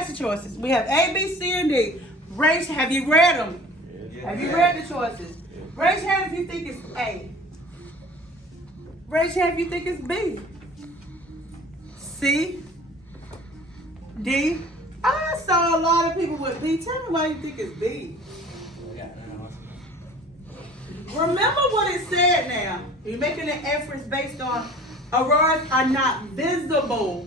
answer choices. We have A, B, C, and D. Raise, have you read them? Have you read the choices? Raise your hand if you think it's A. Raise your hand if you think it's B. C, D. I saw a lot of people with B. Tell me why you think it's B. Remember what it said now. You're making an inference based on auroras are not visible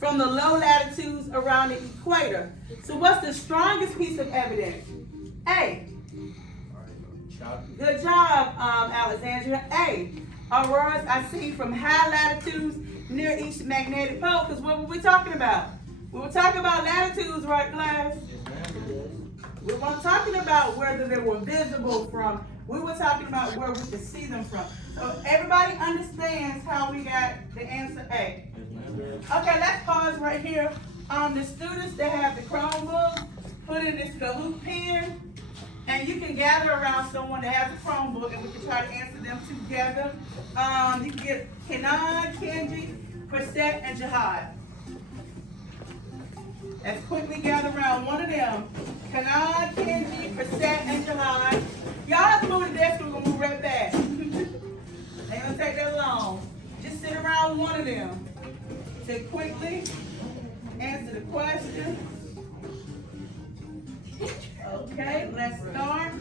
from the low latitudes around the equator. So what's the strongest piece of evidence? A. Good job, Alexandria. A. Auroras are seen from high latitudes near each magnetic pole. Because what were we talking about? We were talking about latitudes, right, class? We weren't talking about whether they were visible from. We were talking about where we could see them from. So everybody understands how we got the answer A. Okay, let's pause right here. The students that have the Chromebook, put in this Kahoot pen, and you can gather around someone that has a Chromebook, and we can try to answer them together. You can get Kenan, Kenji, Chrisette, and Jihad. Let's quickly gather around one of them. Kenan, Kenji, Chrisette, and Jihad. Y'all have to move to the desk, we're gonna move right back. Ain't gonna take that long. Just sit around one of them. To quickly answer the question. Okay, let's start.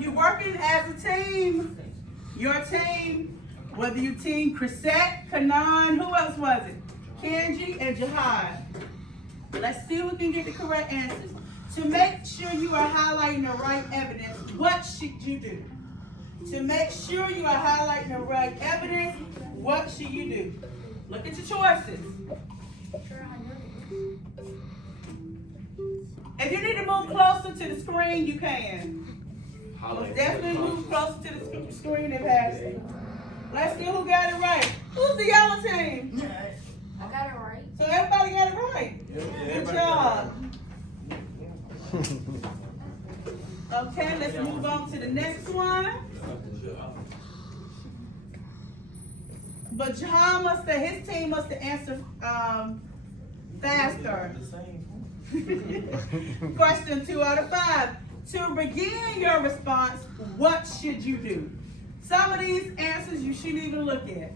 You're working as a team. Your team, whether you team Chrisette, Kenan, who else was it? Kenji and Jihad. Let's see if we can get the correct answers. To make sure you are highlighting the right evidence, what should you do? To make sure you are highlighting the right evidence, what should you do? Look at your choices. If you need to move closer to the screen, you can. Most definitely move closer to the screen if possible. Let's see who got it right. Who's the yellow team? I got it right. So everybody got it right. Good job. Okay, let's move on to the next one. But John his team must have answered faster. Question 2 out of 5. To begin your response, what should you do? Some of these answers you shouldn't even look at.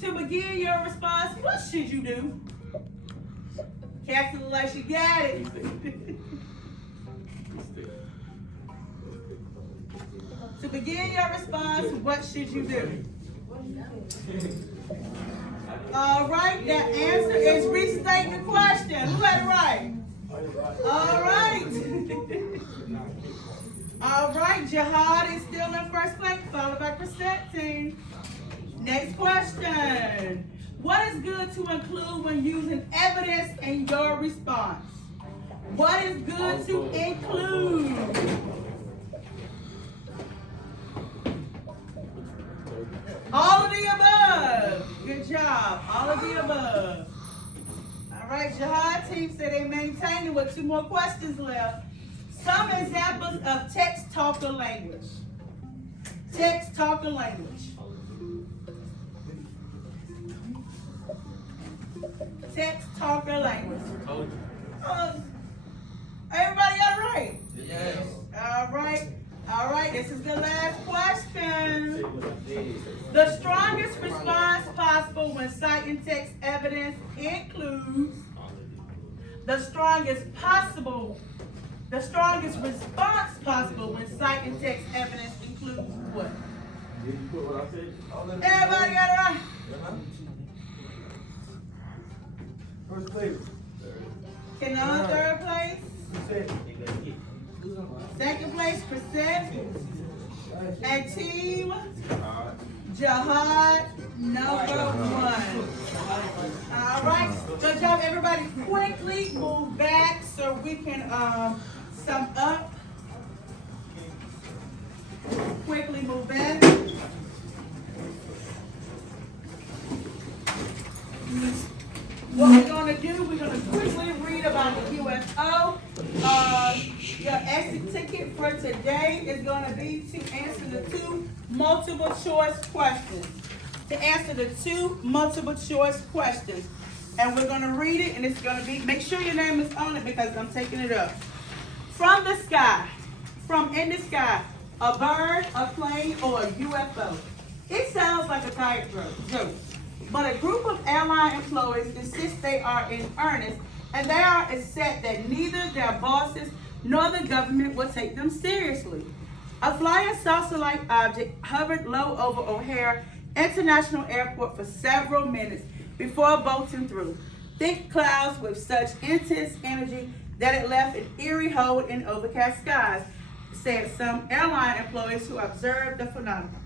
To begin your response, what should you do? Cassie look like she got it. To begin your response, what should you do? All right, that answer is restate the question. Who got it right? All right. All right, Jihad is still in first place, followed by Chrisette team. Next question. What is good to include when using evidence in your response? What is good to include? All of the above. Good job. All of the above. All right, Jihad team said they maintained it with 2 more questions left. Some examples of text talker language. Text talker language. Text talker language. Everybody got it right? Yes. All right. All right, this is the last question. The strongest response possible when citing text evidence includes the strongest response possible when citing text evidence includes what? Everybody got it right? First place. Kenan, third place. Second place, Chrisette. And team Jihad, number 1. All right, good job, everybody. Quickly move back so we can sum up. Quickly move back. What we're going to do, we're going to quickly read about the UFO. Your exit ticket for today is going to be to answer the 2 multiple choice questions. to answer the 2 multiple choice questions. And we're gonna read it, and it's gonna be, make sure your name is on it because I'm taking it up. From the sky, from in the sky, a bird, a plane, or a UFO. It sounds like a tired joke, but a group of airline employees insist they are in earnest, and they are upset that neither their bosses nor the government will take them seriously. A flying saucer-like object hovered low over O'Hare International Airport for several minutes before bolting through thick clouds with such intense energy that it left an eerie hole in overcast skies, said some airline employees who observed the phenomenon.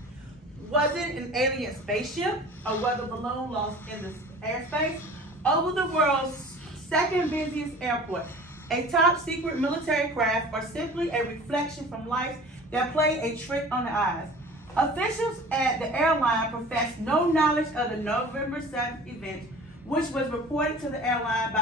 Was it an alien spaceship, a weather balloon lost in the airspace over the world's second busiest airport, a top secret military craft, or simply a reflection from life that played a trick on the eyes? Officials at the airline professed no knowledge of the November 7th event, which was reported to the airline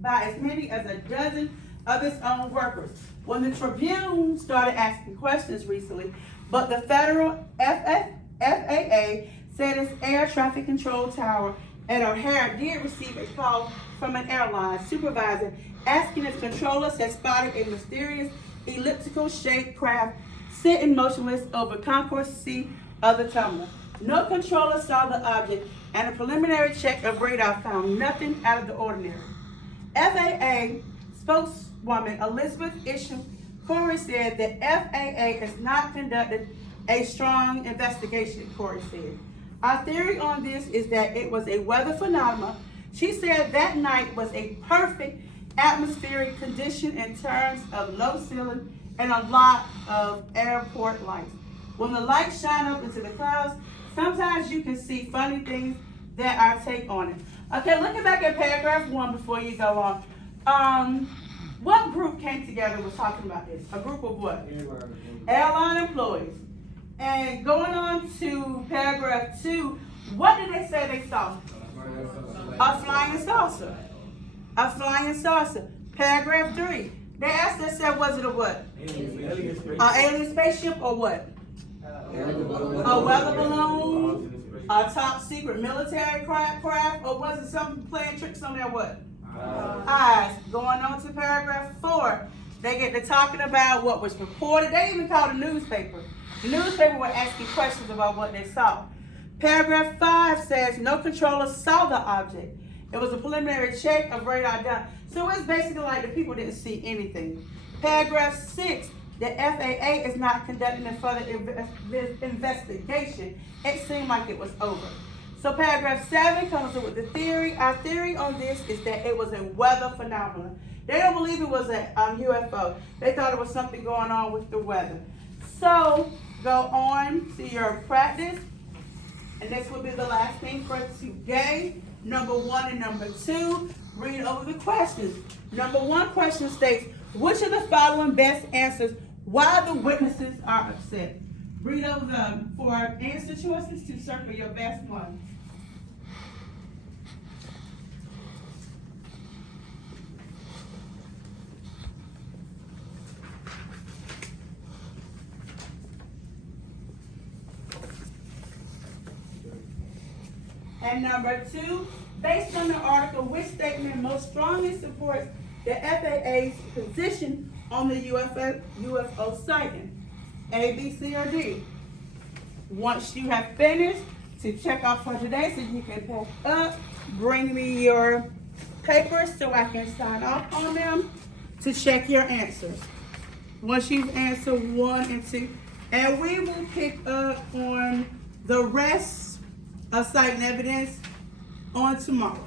by as many as a dozen of its own workers. When the Tribune started asking questions recently, but the federal FAA said its air traffic control tower at O'Hare did receive a call from an airline supervisor asking if controllers had spotted a mysterious elliptical shaped craft sitting motionless over Concourse C of the terminal. No controller saw the object, and a preliminary check of radar found nothing out of the ordinary. FAA spokeswoman Elizabeth Isham Corey said that FAA has not conducted a strong investigation, Corey said. Our theory on this is that it was a weather phenomenon. She said that night was a perfect atmospheric condition in terms of low ceiling and a lot of airport lights. When the lights shine up into the clouds, sometimes you can see funny things. That our take on it. Okay, looking back at paragraph 1 before you go on. What group came together and was talking about this? A group of what? Airline employees. And going on to paragraph 2, what did they say they saw? A flying saucer. A flying saucer. Paragraph 3. They asked themselves, was it a what? An alien spaceship or what? A weather balloon? A top secret military craft? Or was it something playing tricks on their what? Eyes. Going on to paragraph 4. They get to talking about what was reported. They even called a newspaper. The newspaper were asking questions about what they saw. Paragraph 5 says no controller saw the object. It was a preliminary check of radar done. So it's basically like the people didn't see anything. Paragraph 6, the FAA is not conducting a further investigation. It seemed like it was over. So paragraph 7 comes up with the theory. Our theory on this is that it was a weather phenomenon. They don't believe it was a UFO. They thought it was something going on with the weather. So go on to your practice. And this will be the last thing for today. Number 1 and number 2, read over the questions. Number 1 question states, which of the following best answers why the witnesses are upset? Read over them for answer choices to circle your best one. And number 2, based on the article, which statement most strongly supports the FAA's position on the UFO sighting? A, B, C, or D? Once you have finished to check off for today, so you can pack up, bring me your papers so I can sign off on them to check your answers. Once you've answered 1 and 2, and we will pick up on the rest of sight and evidence on tomorrow.